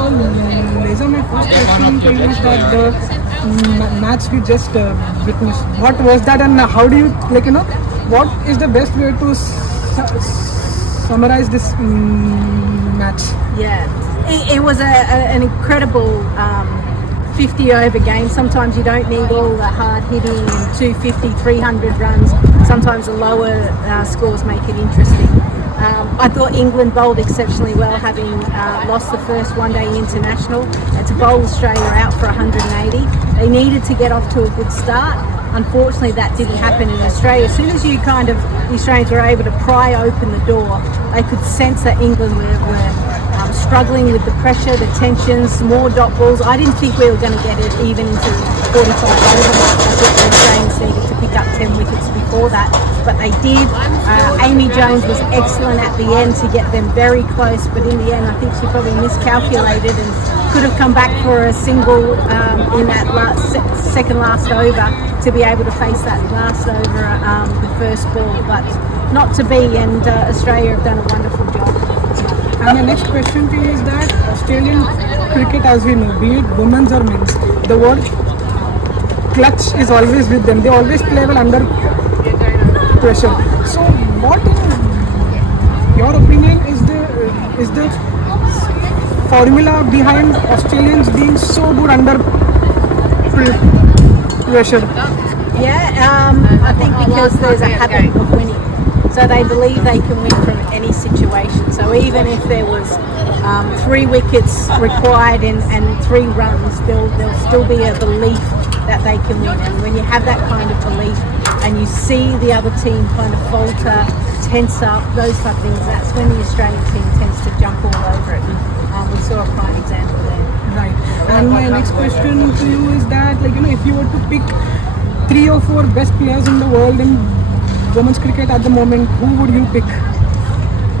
So, Lisa, my first question to you is that the match we just witnessed, what was that, and how do you what is the best way to summarize this match? Yeah, it was an incredible 50 over game. Sometimes you don't need all the hard hitting and 250, 300 runs. Sometimes the lower scores make it interesting. I thought England bowled exceptionally well, having lost the first one-day international, and to bowl Australia out for 180. They needed to get off to a good start. Unfortunately, that didn't happen in Australia. As soon as the Australians were able to pry open the door, they could sense that England were struggling with the pressure, the tensions, more dot balls. I didn't think we were going to get it even into 45 over mark. I thought the Australians needed to pick up 10 wickets before that, but they did. Amy Jones was excellent at the end to get them very close, but in the end I think she probably miscalculated and could have come back for a single in that second last over to be able to face that last over the first ball, but not to be, and Australia have done a wonderful job. And my next question to you is that Australian cricket, as we know, be it women's or men's, the word clutch is always with them. They always play well under pressure. So, what, in your opinion, is the formula behind Australians being so good under pressure? Yeah, I think because there's a habit of winning. So they believe they can win from any situation. So even if there was 3 wickets required and 3 runs, there'll still be a belief that they can win. And when you have that kind of belief and you see the other team kind of falter, tense up, those type of things, that's when the Australian team tends to jump all over it. We saw a prime example there. Right. And my next question to you is that, if you were to pick 3 or 4 best players in the world in women's cricket at the moment, who would you pick?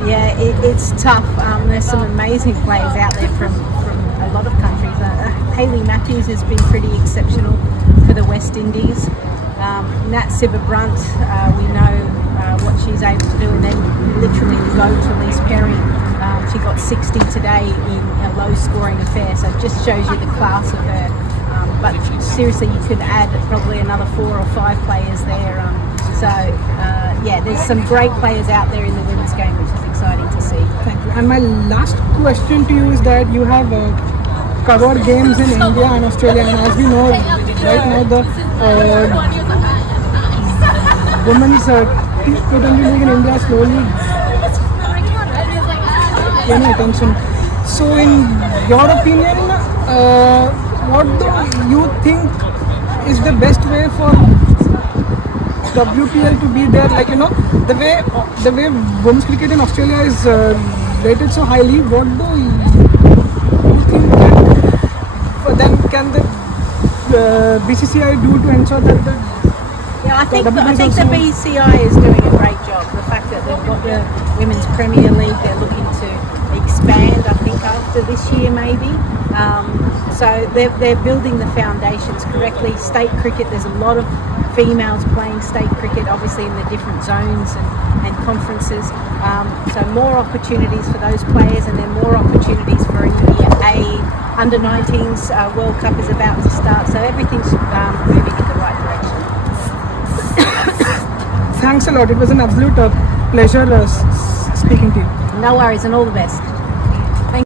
Yeah, it's tough. There's some amazing players out there from a lot of countries. Hayley Matthews has been pretty exceptional for the West Indies. Nat Sibber-Brunt, we know what she's able to do, and then literally the GOAT, Elise Perry. She got 60 today in a low-scoring affair, so it just shows you the class of her. But seriously, you could add probably another 4 or 5 players there. There's some great players out there in the women's game, which is exciting to see. Thank you. And my last question to you is that you have covered games in India and Australia, and as we know, right now the women's T20 league in India is slowly gaining attention. So, in your opinion, what do you think is the best way for WPL to be there? The way women's cricket in Australia is rated so highly, what do you think can the BCCI do to ensure that I think the BCCI is doing a great job. The fact that they've got the Women's Premier League, they're looking to expand, I think, after this year maybe. So they're building the foundations correctly. State cricket, there's a lot of females playing state cricket, obviously in the different zones and conferences. So more opportunities for those players, and then more opportunities for India. Under-19s World Cup is about to start, so everything's moving in the right direction. Thanks a lot. It was an absolute pleasure speaking to you. No worries, and all the best.